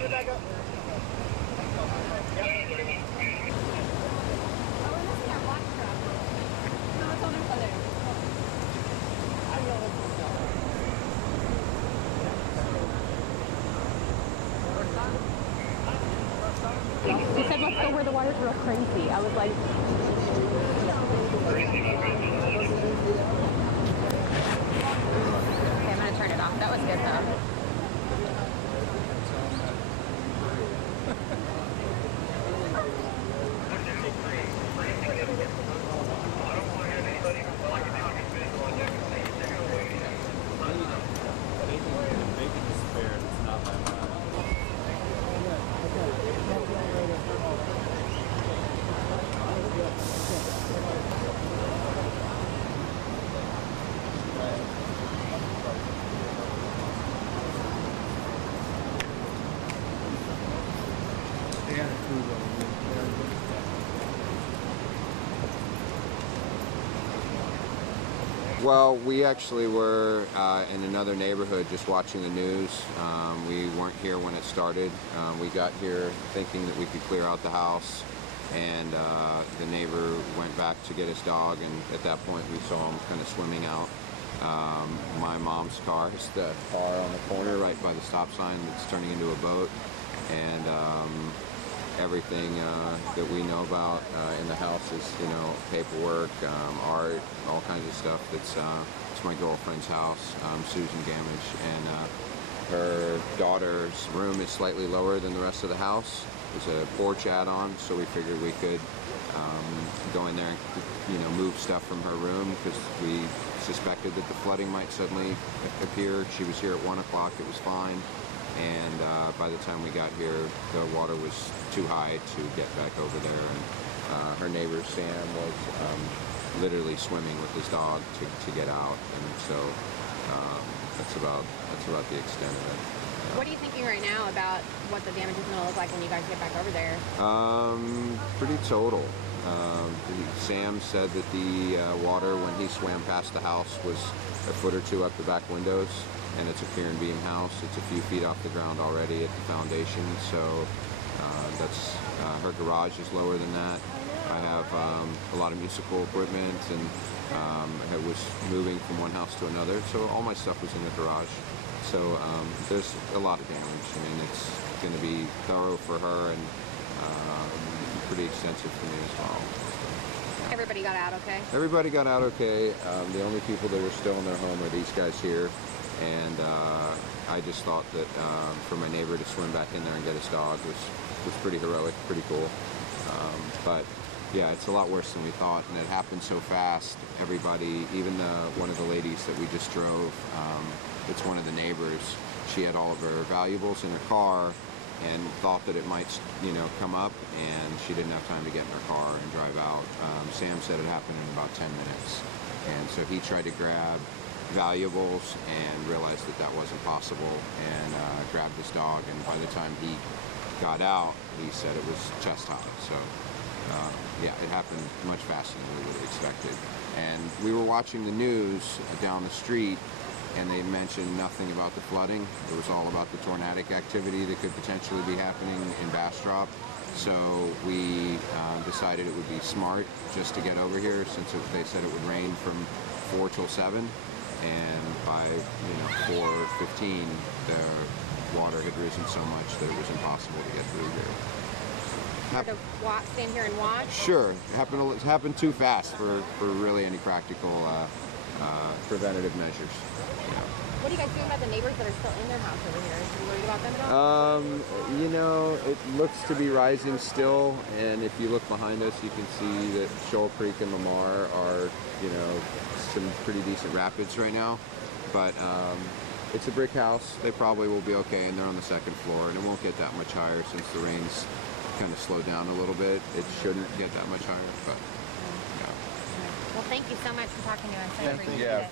She said, let's go where the water's real crazy. I was like... Okay, I'm going to turn it off. That was good, though. Well, we actually were in another neighborhood just watching the news. We weren't here when it started. We got here thinking that we could clear out the house, and the neighbor went back to get his dog, and at that point we saw him kind of swimming out. My mom's car is the car on the corner right by the stop sign that's turning into a boat, and everything that we know about in the house is, you know, paperwork, art, all kinds of stuff. It's my girlfriend's house, Susan Gamage, and her daughter's room is slightly lower than the rest of the house. There's a porch add-on, so we figured we could go in there and, you know, move stuff from her room because we suspected that the flooding might suddenly appear. She was here at 1 o'clock, it was fine. And by the time we got here, the water was too high to get back over there. And her neighbor Sam was literally swimming with his dog to get out. And so that's about the extent of it. What are you thinking right now about what the damage is going to look like when you guys get back over there? Pretty total. Sam said that the water, when he swam past the house, was a foot or two up the back windows. And it's a pier and beam house. It's a few feet off the ground already at the foundation, so that's her garage is lower than that. I have a lot of musical equipment, and I was moving from one house to another, so all my stuff was in the garage. So there's a lot of damage. I mean, it's going to be thorough for her and pretty extensive for me as well. Everybody got out okay? Everybody got out okay. The only people that are still in their home are these guys here. And I just thought that for my neighbor to swim back in there and get his dog was pretty heroic, pretty cool. But yeah, it's a lot worse than we thought, and it happened so fast. Everybody, even one of the ladies that we just drove, it's one of the neighbors. She had all of her valuables in her car and thought that it might, you know, come up, and she didn't have time to get in her car and drive out. Sam said it happened in about 10 minutes, and so he tried to grab valuables and realized that that wasn't possible, and grabbed his dog, and by the time he got out, he said it was chest high. So yeah, it happened much faster than we would have expected. And we were watching the news down the street, and they mentioned nothing about the flooding. It was all about the tornadic activity that could potentially be happening in Bastrop. So we decided it would be smart just to get over here, since they said it would rain from 4 till 7. And by 4:15, the water had risen so much that it was impossible to get through here. To stand here and watch? Sure, it happened too fast for really any practical preventative measures. What are you guys doing about the neighbors that are still in their house over here? Are you worried about them at all? You know, it looks to be rising still, and if you look behind us, you can see that Shoal Creek and Lamar are, you know, some pretty decent rapids right now. But it's a brick house. They probably will be okay, and they're on the second floor, and it won't get that much higher since the rain's kind of slowed down a little bit. It shouldn't get that much higher, but yeah. Well, thank you so much for talking to us. I appreciate it.